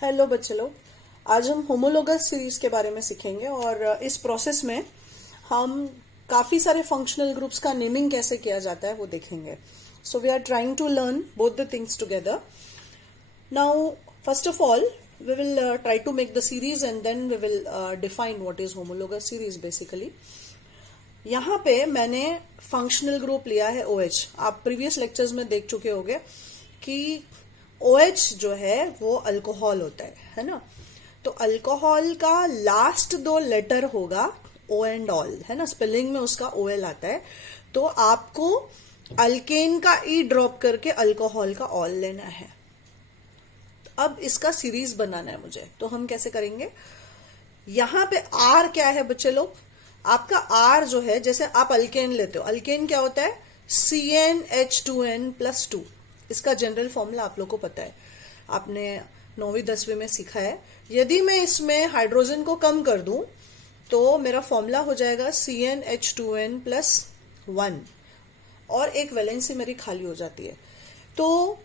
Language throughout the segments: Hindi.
हेलो बच्चे लोग। आज हम होमोलोगस सीरीज के बारे में सीखेंगे और इस प्रोसेस में हम काफी सारे फंक्शनल ग्रुप्स का नेमिंग कैसे किया जाता है वो देखेंगे। So we are trying to learn both the things together. Now first of all we will try to make the series and then we will define what is homologous series basically. यहाँ पे मैंने फंक्शनल ग्रुप लिया है OH। आप प्रीवियस लेक्चर्स में देख चुके होंगे कि OH जो है वो अल्कोहल होता है ना। तो अल्कोहल का लास्ट दो लेटर होगा O एंड ऑल, है ना। स्पेलिंग में उसका OL आता है। तो आपको अल्केन का E ड्रॉप करके अल्कोहल का ऑल लेना है। अब इसका सीरीज बनाना है मुझे, तो हम कैसे करेंगे। यहां पे R क्या है बच्चे लोग, आपका R जो है, जैसे आप अल्केन लेते हो, अल्केन क्या होता है CnH2n+2। इसका जनरल फॉर्मूला आप लोग को पता है, आपने 9वीं 10वीं में सीखा है। यदि मैं इसमें हाइड्रोजन को कम कर दूं तो मेरा फॉर्मूला हो जाएगा CnH2n+1 और एक वैलेंसी मेरी खाली हो जाती है। तो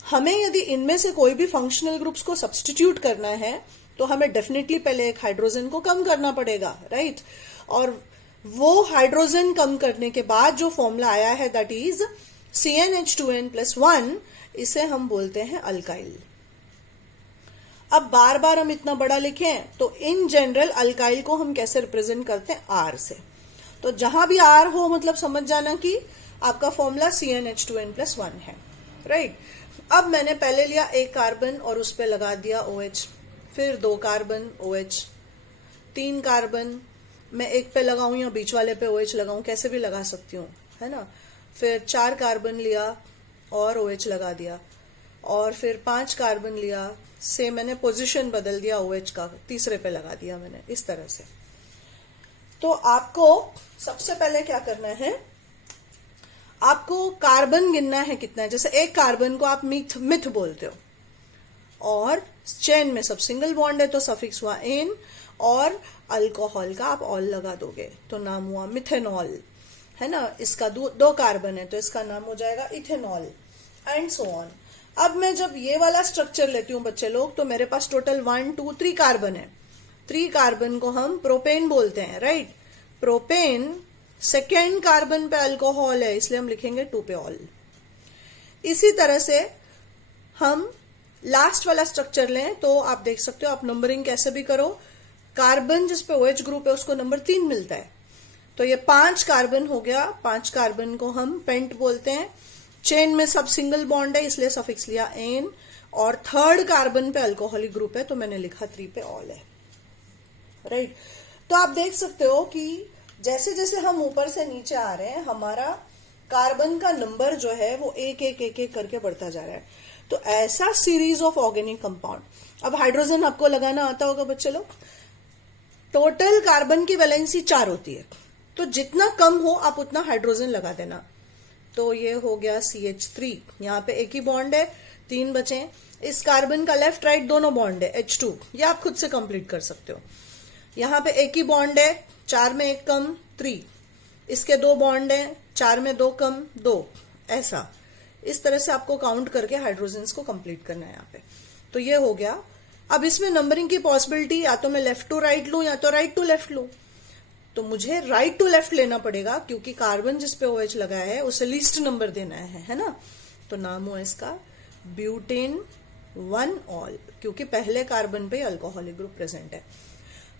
हमें यदि इनमें से कोई भी फंक्शनल ग्रुप्स को सब्स्टिट्यूट करना है तो हमें डेफिनेटली पहले एक हाइड्रोजन को कम करना पड़ेगा, राइट। और वो हाइड्रोजन कम करने के बाद जो फॉर्मूला आया है दैट इज CnH2n+1, इसे हम बोलते हैं अल्काइल। अब बार बार हम इतना बड़ा लिखें तो इन जनरल अल्काइल को हम कैसे रिप्रेजेंट करते हैं, R से। तो जहां भी R हो मतलब समझ जाना कि आपका फॉर्मूला CnH2n+1 है, राइट। अब मैंने पहले लिया एक कार्बन और उस पर लगा दिया OH, फिर 2 कार्बन OH, 3 कार्बन मैं एक पे लगाऊं या बीच वाले पे OH लगाऊं, कैसे भी लगा सकती हूँ, है ना। फिर 4 कार्बन लिया और OH लगा दिया, और फिर 5 कार्बन लिया, से मैंने पोजीशन बदल दिया OH का, तीसरे पे लगा दिया मैंने, इस तरह से। तो आपको सबसे पहले क्या करना है, आपको कार्बन गिनना है कितना है। जैसे एक कार्बन को आप मिथ बोलते हो, और चेन में सब सिंगल बॉन्ड है तो सफिक्स हुआ एन, और अल्कोहल का आप ऑल लगा दोगे तो नाम हुआ मिथेनॉल, है ना। इसका 2 कार्बन है तो इसका नाम हो जाएगा इथेनॉल, एंड सो ऑन। अब मैं जब ये वाला स्ट्रक्चर लेती हूं बच्चे लोग, तो मेरे पास टोटल 1 2 3 कार्बन है। 3 कार्बन को हम प्रोपेन बोलते हैं, राइट। प्रोपेन सेकेंड कार्बन पे अल्कोहल है, इसलिए हम लिखेंगे 2 पे ऑल। इसी तरह से हम लास्ट वाला स्ट्रक्चर लें तो आप देख सकते हो, आप नंबरिंग कैसे भी करो, कार्बन जिसपे OH ग्रुप है उसको नंबर 3 मिलता है। तो ये 5 कार्बन हो गया, 5 कार्बन को हम पेंट बोलते हैं। चेन में सब सिंगल बॉन्ड है इसलिए सफिक्स लिया एन, और 3rd कार्बन पे अल्कोहलिक ग्रुप है तो मैंने लिखा 3 पे ऑल है, राइट। तो आप देख सकते हो कि जैसे जैसे हम ऊपर से नीचे आ रहे हैं, हमारा कार्बन का नंबर जो है वो एक एक एक एक करके बढ़ता जा रहा है। तो ऐसा सीरीज ऑफ ऑर्गेनिक कंपाउंड। अब हाइड्रोजन आपको लगाना आता होगा बच्चे लोग। टोटल कार्बन की वैलेंसी 4 होती है, तो जितना कम हो आप उतना हाइड्रोजन लगा देना। तो ये हो गया CH3, यहाँ पे एक ही बॉन्ड है, 3 बचे। इस कार्बन का लेफ्ट राइट दोनों बॉन्ड है H2, ये आप खुद से कंप्लीट कर सकते हो। यहाँ पे एक ही बॉन्ड है, 4 में 1 कम 3, इसके 2 बॉन्ड है, 4 में 2 कम 2, ऐसा। इस तरह से आपको काउंट करके हाइड्रोजन्स को कंप्लीट करना है यहाँ पे। तो ये हो गया। अब इसमें नंबरिंग की पॉसिबिलिटी, या तो मैं लेफ्ट टू राइट लूं या तो राइट टू लेफ्ट लूं। तो मुझे राइट टू लेफ्ट लेना पड़ेगा क्योंकि कार्बन जिसपे OH लगाया है उसे लीस्ट नंबर देना है ना। तो नाम हुआ इसका ब्यूटेन 1 ऑल, क्योंकि पहले कार्बन पे अल्कोहलिक ग्रुप प्रेजेंट है।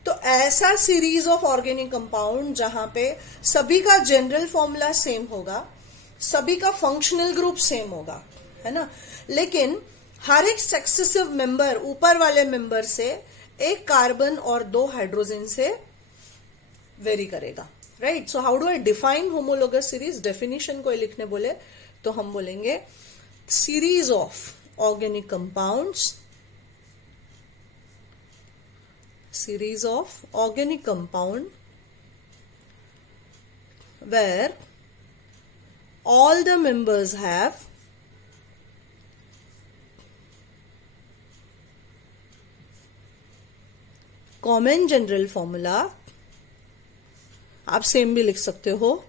तो ऐसा सीरीज ऑफ ऑर्गेनिक कंपाउंड जहां पे सभी का जनरल फॉर्मूला सेम होगा, सभी का फंक्शनल ग्रुप सेम होगा, है ना। लेकिन हर एक सक्सेसिव मेंबर ऊपर वाले मेंबर से एक कार्बन और 2 हाइड्रोजन से वेरी करेगा, right. So how do I define homologous series. Definition को लिखने बोले तो हम बोलेंगे series of organic compounds, series of organic compound where all the members have common general formula। आप सेम भी लिख सकते हो,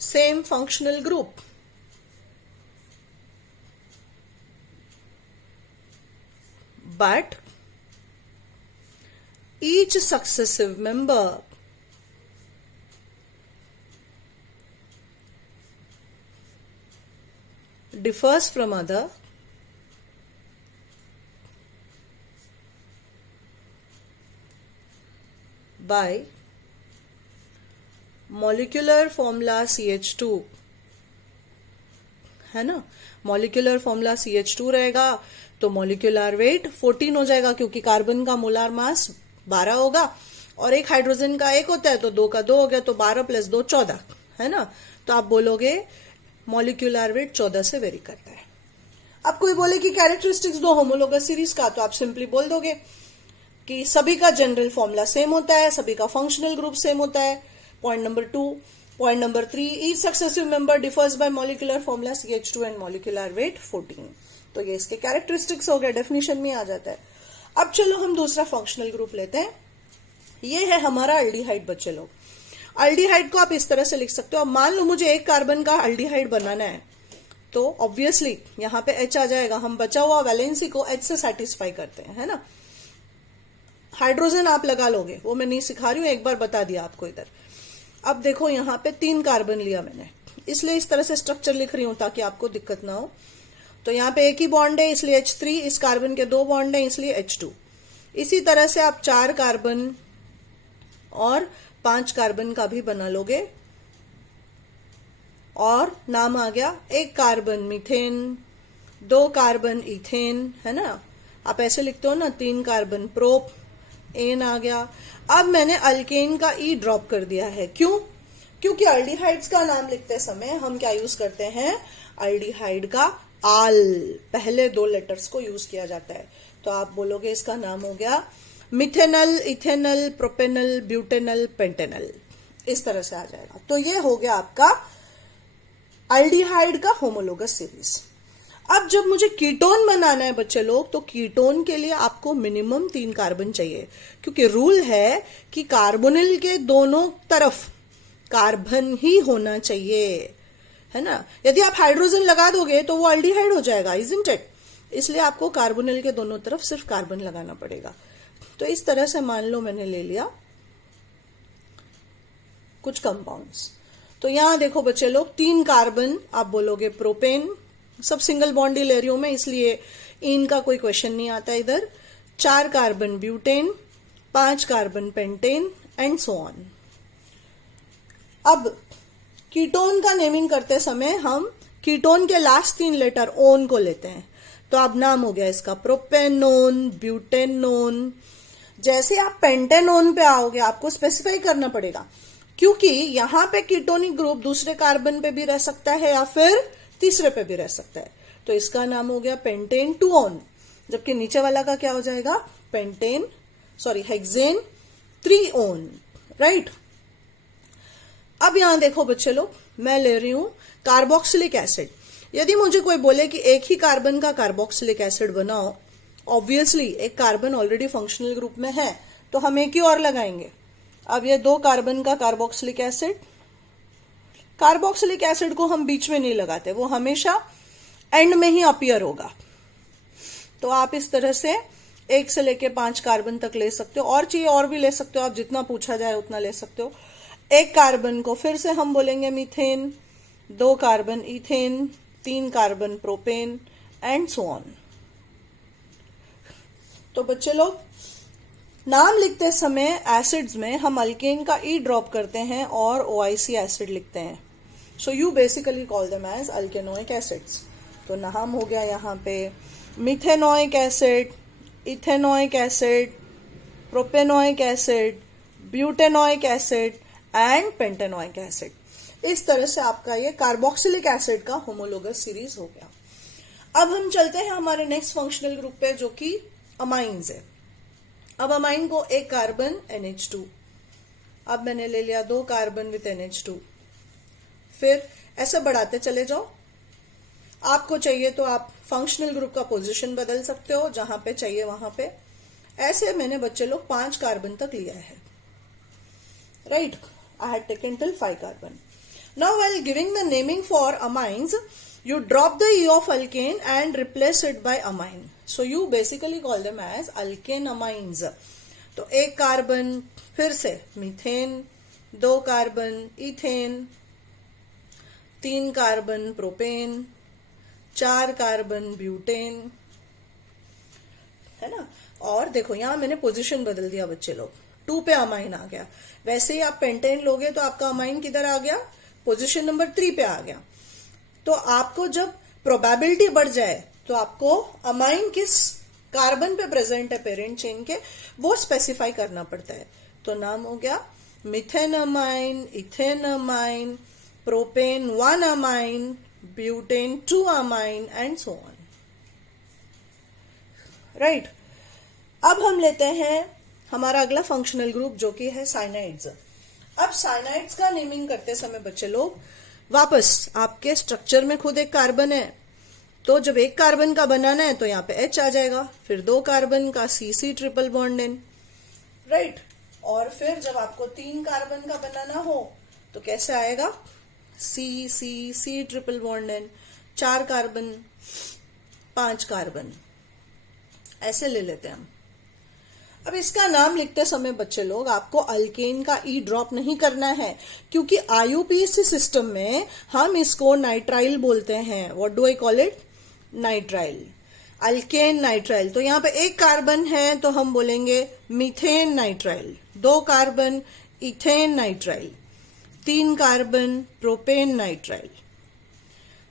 same functional group, but each successive member differs from other by molecular formula CH2, है ना। मॉलिक्यूलर फॉर्मूला CH2 रहेगा तो मॉलिक्यूलर वेट 14 हो जाएगा, क्योंकि कार्बन का मोलार मास 12 होगा और एक हाइड्रोजन का 1 होता है, तो 2 का 2 हो गया, तो 12 + 2 14, है ना। तो आप बोलोगे मॉलिक्यूलर वेट 14 से वेरी करता है। अब कोई बोले कि कैरेक्टरिस्टिक्स दो होमोलोगस सीरीज का, तो आप सिंपली बोल दोगे कि सभी का जनरल फॉर्मूला सेम होता है, सभी का फंक्शनल ग्रुप सेम होता है, point number 2। Point number 3, each successive member differs bye molecular formula CH2 and molecular weight 14। तो ये इसके कैरेक्टरिस्टिक्स हो गए, डेफिनेशन में आ जाता है। अब चलो हम दूसरा फंक्शनल ग्रुप लेते हैं। ये है हमारा अल्डिहाइड। बच्चे लोग, अल्डिहाइड को आप इस तरह से लिख सकते हो। मान लो मुझे एक कार्बन का अल्डिहाइड बनाना है, तो ऑब्वियसली यहां पे H आ जाएगा। हम बचा हुआ वैलेंसी को H से सेटिस्फाई करते हैं, है ना। हाइड्रोजन आप लगा लोगे, वो मैं नहीं सिखा रही हूं, एक बार बता दिया आपको इधर। अब देखो यहाँ पे 3 कार्बन लिया मैंने, इसलिए इस तरह से स्ट्रक्चर लिख रही हूं ताकि आपको दिक्कत ना हो। तो यहाँ पे एक ही बॉन्ड है इसलिए H3, इस कार्बन के 2 बॉन्ड है इसलिए H2। इसी तरह से आप 4 कार्बन और 5 कार्बन का भी बना लोगे और नाम आ गया। 1 कार्बन मीथेन, 2 कार्बन इथेन, है ना। आप ऐसे लिखते हो ना, 3 कार्बन प्रोप, एन आ गया। अब मैंने अल्केन का ई ड्रॉप कर दिया है। क्यों? क्योंकि अल्डिहाइड्स का नाम लिखते समय हम क्या यूज करते हैं, अल्डिहाइड का आल, पहले 2 लेटर्स को यूज किया जाता है। तो आप बोलोगे इसका नाम हो गया methanal, ethanal, propanal, butanal, Pantanal, इस तरह से आ जाएगा। तो ये हो गया आपका अल्डिहाइड का होमोलोगस सीरीज। अब जब मुझे कीटोन बनाना है बच्चे लोग, तो कीटोन के लिए आपको मिनिमम 3 कार्बन चाहिए, क्योंकि रूल है कि कार्बोनिल के दोनों तरफ कार्बन ही होना चाहिए, है ना। यदि आप हाइड्रोजन लगा दोगे तो वो अल्डिहाइड हो जाएगा, इजंट इट। इसलिए आपको कार्बोनिल के दोनों तरफ सिर्फ कार्बन लगाना पड़ेगा। तो इस तरह से मान लो मैंने ले लिया कुछ कंपाउंड्स। तो यहां देखो बच्चे लोग, 3 कार्बन आप बोलोगे प्रोपेन, सब सिंगल बॉन्ड ही ले रही हूं मैं इसलिए इनका कोई क्वेश्चन नहीं आता इधर। 4 carbon butane, 5 carbon pentane and so on. अब कीटोन का नेमिंग करते समय हम कीटोन के लास्ट 3 लेटर ओन को लेते हैं। तो अब नाम हो गया इसका प्रोपेनोन, ब्यूटेनोन। जैसे आप पेंटेनोन पे आओगे आपको स्पेसिफाई करना पड़ेगा, क्योंकि यहां पे कीटोनिक ग्रुप दूसरे कार्बन पे भी रह सकता है या फिर तीसरे पे भी रह सकता है। तो इसका नाम हो गया पेंटेन 2 ऑन, जबकि नीचे वाला का क्या हो जाएगा, हेक्सेन 3 ऑन, राइट। अब यहां देखो बच्चे लोग, मैं ले रही हूं कार्बोक्सिलिक एसिड। यदि मुझे कोई बोले कि एक ही कार्बन का कार्बोक्सिलिक एसिड बनाओ, ऑब्वियसली एक कार्बन ऑलरेडी फंक्शनल ग्रुप में है तो हम एक ही और लगाएंगे। अब ये 2 कार्बन का कार्बोक्सिलिक एसिड, कार्बोक्सिलिक एसिड को हम बीच में नहीं लगाते, वो हमेशा एंड में ही अपीयर होगा। तो आप इस तरह से 1 से लेके 5 कार्बन तक ले सकते हो, और चाहिए और भी ले सकते हो, आप जितना पूछा जाए उतना ले सकते हो। 1 कार्बन को फिर से हम बोलेंगे methane, 2 carbon ethane, 3 carbon propane and so on. तो बच्चे लोग, नाम लिखते समय एसिड्स में हम अल्केन का ई ड्रॉप करते हैं और OIC एसिड लिखते हैं। So you basically call them as alkanoic acids. तो नाम हो गया यहाँ पे methanoic acid, ethanoic acid, propanoic acid, butanoic acid and pentanoic acid. इस तरह से आपका ये कार्बोक्सिलिक एसिड का होमोलोगस सीरीज हो गया। अब हम चलते हैं हमारे नेक्स्ट फंक्शनल ग्रुप पे, जो कि अमाइंस है। अब अमाइन को 1 कार्बन NH2, अब मैंने ले लिया 2 कार्बन विथ NH2। फिर ऐसे बढ़ाते चले जाओ, आपको चाहिए तो आप फंक्शनल ग्रुप का पोजीशन बदल सकते हो, जहां पे चाहिए वहां पे। ऐसे मैंने बच्चे लोग 5 कार्बन तक लिया है, right. I had taken till 5 carbon. Now while giving the naming for amines, you drop the E of alkane and replace it by amine. So you basically call them as alkane amines. तो एक कार्बन फिर से methane, 2 carbon ethane, 3 carbon propane, 4 carbon butane, है ना। और देखो यहां मैंने पोजीशन बदल दिया बच्चे लोग, 2 पे अमाइन आ गया। वैसे ही आप पेंटेन लोगे तो आपका अमाइन किधर आ गया, पोजीशन नंबर 3 पे आ गया। तो आपको जब प्रोबेबिलिटी बढ़ जाए तो आपको अमाइन किस कार्बन पे प्रेजेंट है पेरेंट चेन के, वो स्पेसिफाई करना पड़ता है। तो नाम हो गया methane amine, ethane amine, propane 1 amine, butane 2 amine and so on, right. अब हम लेते हैं हमारा अगला फंक्शनल ग्रुप जो कि है साइनाइड्स। अब साइनाइड्स का नेमिंग करते समय बच्चे लोग वापस आपके स्ट्रक्चर में खुद एक कार्बन है, तो जब एक कार्बन का बनाना है तो यहाँ पे H आ जाएगा, फिर 2 कार्बन का CC triple bond N, right. और फिर जब आपको 3 कार्बन का बनाना हो तो कैसे आएगा, C triple bond N, 4 carbon, 5 carbon, ऐसे ले लेते हैं हम। अब इसका नाम लिखते समय बच्चे लोग आपको अल्केन का ई ड्रॉप नहीं करना है, क्योंकि आईयूपीएसी सिस्टम में हम इसको नाइट्राइल बोलते हैं। What do I call it, nitrile, alkane nitrile. तो यहाँ पे 1 कार्बन है तो हम बोलेंगे methane nitrile, 2 carbon ethane nitrile, 3 carbon propane nitrile,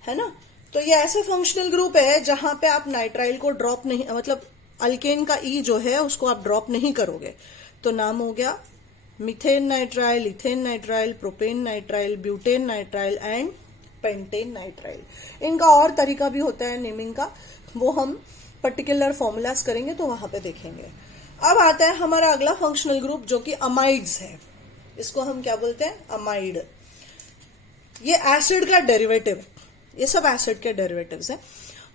है ना। तो ये ऐसे फंक्शनल ग्रुप है जहां पे आप नाइट्राइल को ड्रॉप नहीं, मतलब अल्केन का ई जो है उसको आप ड्रॉप नहीं करोगे। तो नाम हो गया methane nitrile, ethane nitrile, propane nitrile, butane nitrile and pentane nitrile. इनका और तरीका भी होता है नेमिंग का, वो हम पर्टिकुलर फॉर्मूलाज करेंगे तो वहां पे देखेंगे। अब आता है हमारा अगला फंक्शनल ग्रुप जो कि अमाइड्स है। इसको हम क्या बोलते हैं, अमाइड। ये एसिड का डेरिवेटिव है, ये सब एसिड के डेरिवेटिव्स हैं।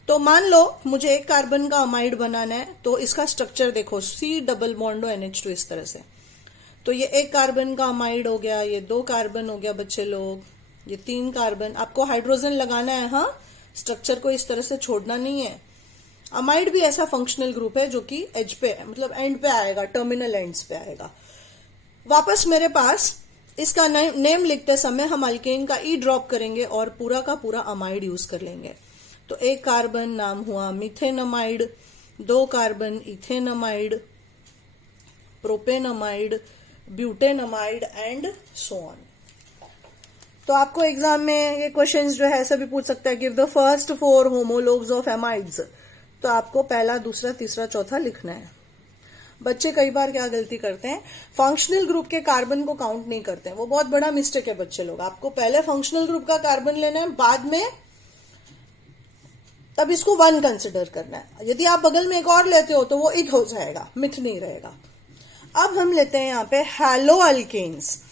तो मान लो मुझे 1 कार्बन का अमाइड बनाना है, तो इसका स्ट्रक्चर देखो, C डबल बॉन्डो NH2 इस तरह से। तो ये 1 कार्बन का अमाइड हो गया, ये 2 कार्बन हो गया बच्चे लोग, ये 3 कार्बन। आपको हाइड्रोजन लगाना है, हाँ, स्ट्रक्चर को इस तरह से छोड़ना नहीं है। अमाइड भी ऐसा फंक्शनल ग्रुप है जो कि एज पे, मतलब एंड पे आएगा, टर्मिनल एंड्स पे आएगा। वापस मेरे पास इसका नेम लिखते समय हम अल्केन का ई ड्रॉप करेंगे और पूरा का पूरा अमाइड यूज कर लेंगे। तो 1 कार्बन नाम हुआ मीथेनमाइड, 2 कार्बन इथेनमाइड, प्रोपेनमाइड, ब्यूटेनमाइड एंड सो ऑन। तो आपको एग्जाम में ये क्वेश्चंस जो है ऐसा भी पूछ सकता है, give the first 4 homologues of amides. तो आपको पहला, दूसरा, तीसरा, चौथा लिखना है। बच्चे कई बार क्या गलती करते हैं, फंक्शनल ग्रुप के कार्बन को काउंट नहीं करते हैं, वो बहुत बड़ा मिस्टेक है बच्चे लोग। आपको पहले फंक्शनल ग्रुप का कार्बन लेना है, बाद में तब इसको 1 कंसिडर करना है। यदि आप बगल में एक और लेते हो तो वो इथ हो जाएगा, मिथ नहीं रहेगा। अब हम लेते हैं यहाँ पे हैलो अल्केन्स।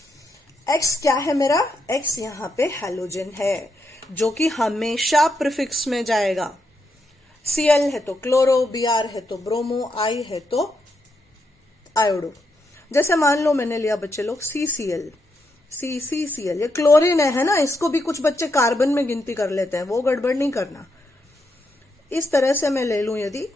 एक्स क्या है मेरा, एक्स यहाँ पे हैलोजन है जो कि हमेशा प्रीफिक्स में जाएगा। Cl है तो क्लोरो, Br है तो ब्रोमो, I है तो आयोडो। जैसे मान लो मैंने लिया बच्चे लोग CCl, CCCl, ये क्लोरीन है ना, इसको भी कुछ बच्चे कार्बन में गिनती कर लेते हैं, वो गड़बड़ नहीं करना। इस तरह से मैं ले लूं, यदि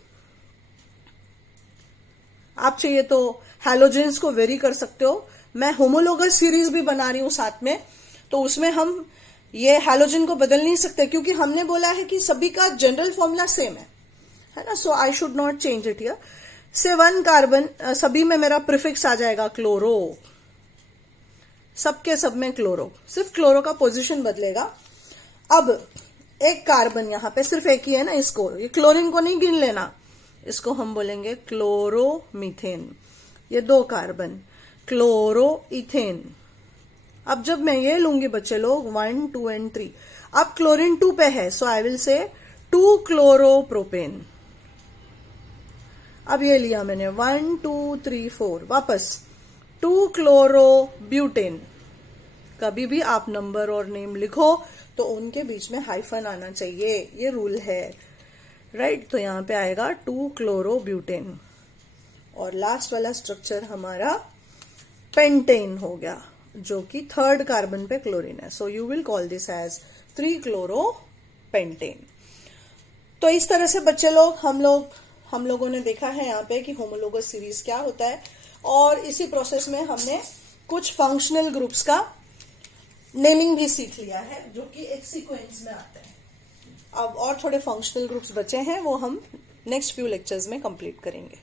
आप चाहिए तो हैलोजेंस को वेरी कर सकते हो। मैं होमोलोगस सीरीज भी बना रही हूं साथ में, तो उसमें हम ये हैलोजन को बदल नहीं सकते, क्योंकि हमने बोला है कि सभी का जनरल फॉर्मूला सेम है ना। So I should not change it here. Say 1 carbon, सभी में मेरा प्रीफिक्स आ जाएगा क्लोरो, सबके सब में क्लोरो, सिर्फ क्लोरो का पोजीशन बदलेगा। अब 1 कार्बन यहां पे सिर्फ एक ही है ना, इसको, ये क्लोरीन को नहीं गिन लेना, इसको हम बोलेंगे क्लोरोमीथेन। ये 2 कार्बन, क्लोरो इथेन। अब जब मैं ये लूंगी बच्चे लोग 1, 2 एंड 3, अब क्लोरीन 2 पे है, सो आई विल से 2 क्लोरोप्रोपेन। अब ये लिया मैंने 1, 2, 3, 4, वापस 2 क्लोरोब्यूटेन। कभी भी आप नंबर और नेम लिखो तो उनके बीच में हाइफन आना चाहिए, ये रूल है, राइट। तो यहां पे आएगा 2 क्लोरोब्यूटेन और लास्ट वाला स्ट्रक्चर हमारा पेंटेन हो गया, जो कि 3rd कार्बन पे क्लोरीन है। So you will call this as 3 chloro pentane. तो इस तरह से बच्चे लोग हम लोगों ने देखा है यहाँ पे कि होमोलोगस सीरीज क्या होता है, और इसी प्रोसेस में हमने कुछ फंक्शनल ग्रुप्स का नेमिंग भी सीख लिया है जो कि एक सीक्वेंस में आते हैं। अब और थोड़े फंक्शनल ग्रुप्स बचे हैं, वो हम नेक्स्ट फ्यू लेक्चर्स में कंप्लीट करेंगे।